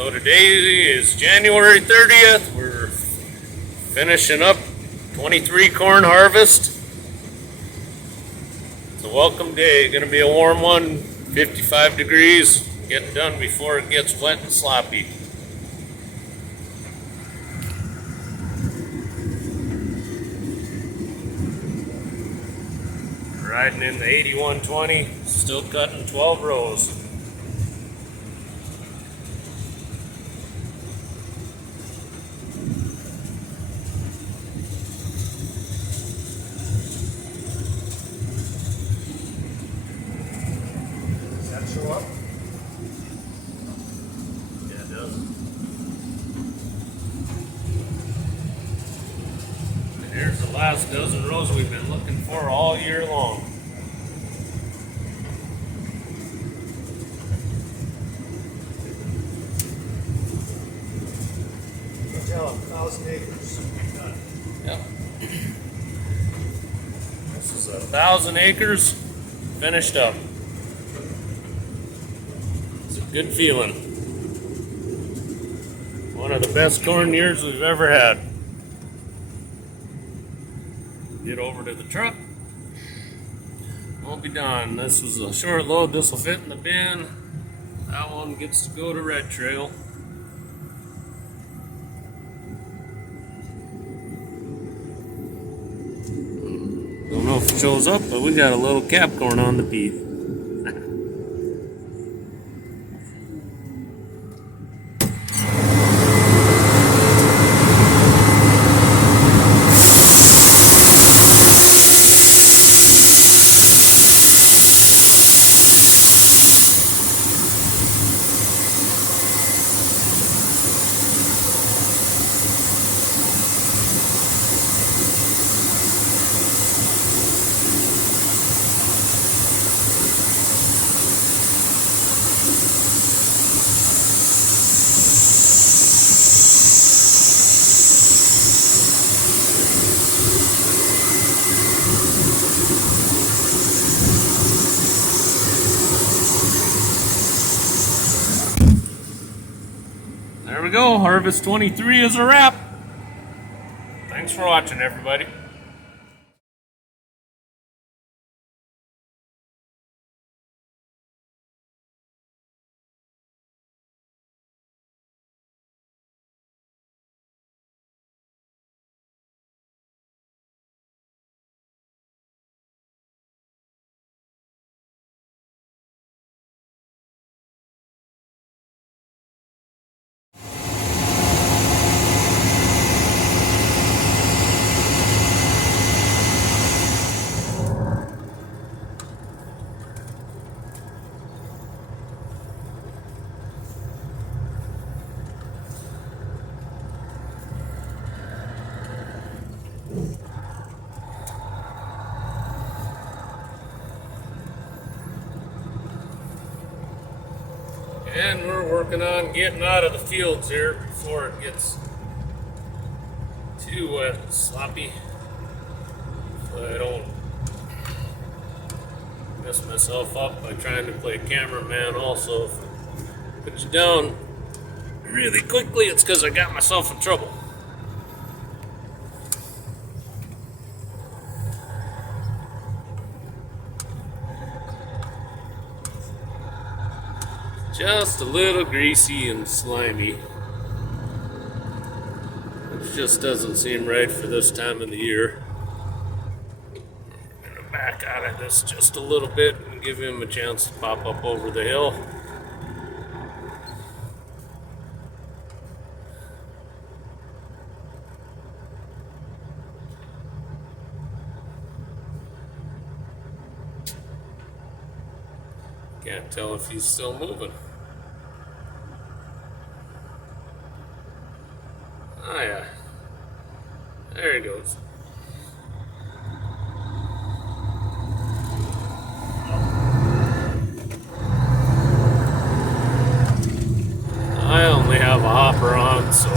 So today is January 30th. We're finishing up 23 corn harvest. It's a welcome day. Going to be a warm one, 55 degrees. Getting done before it gets wet and sloppy. Riding in the 8120, still cutting 12 rows. Does that show up? Yeah, it does. And here's the last dozen rows we've been looking for all year long. Tell 1,000 acres. Yep. This is 1,000 acres finished up. It's a good feeling. One of the best corn years we've ever had. Get over to the truck. We'll be done. This was a short load. This will fit in the bin. That one gets to go to Red Trail. Don't know if it shows up, but we got a little cap corn on the bead. There we go. Harvest 23 is a wrap. Thanks for watching, everybody. And we're working on getting out of the fields here before it gets too wet and sloppy, so I don't mess myself up by trying to play cameraman. Also, if I put you down really quickly, it's because I got myself in trouble. Just a little greasy and slimy. It just doesn't seem right for this time of the year. I'm gonna back out of this just a little bit and give him a chance to pop up over the hill. Can't tell if he's still moving. Oh yeah. There he goes. I only have a hopper on, so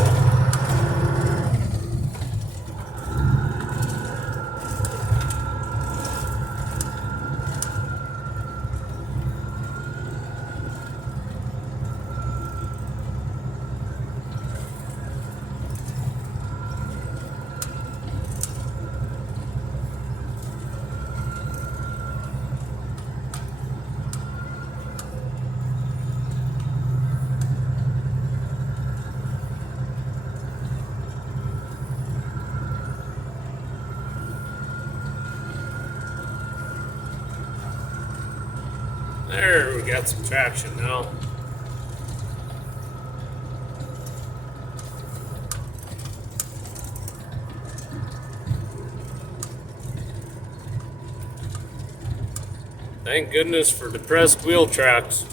we got some traction now. Thank goodness for depressed wheel tracks.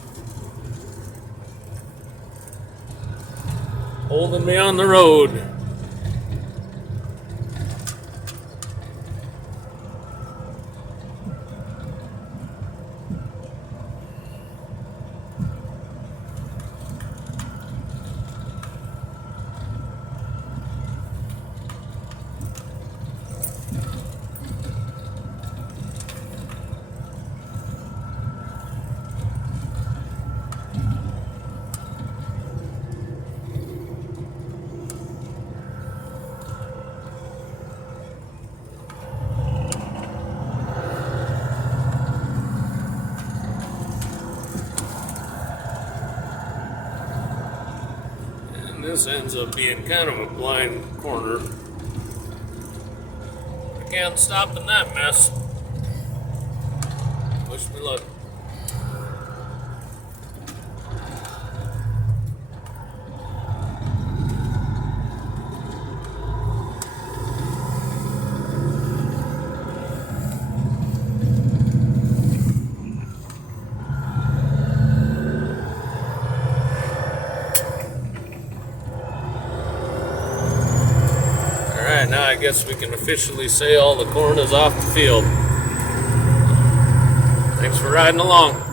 Holding me on the road. And this ends up being kind of a blind corner. I can't stop in that mess. Wish me luck. Alright, now I guess we can officially say all the corn is off the field. Thanks for riding along.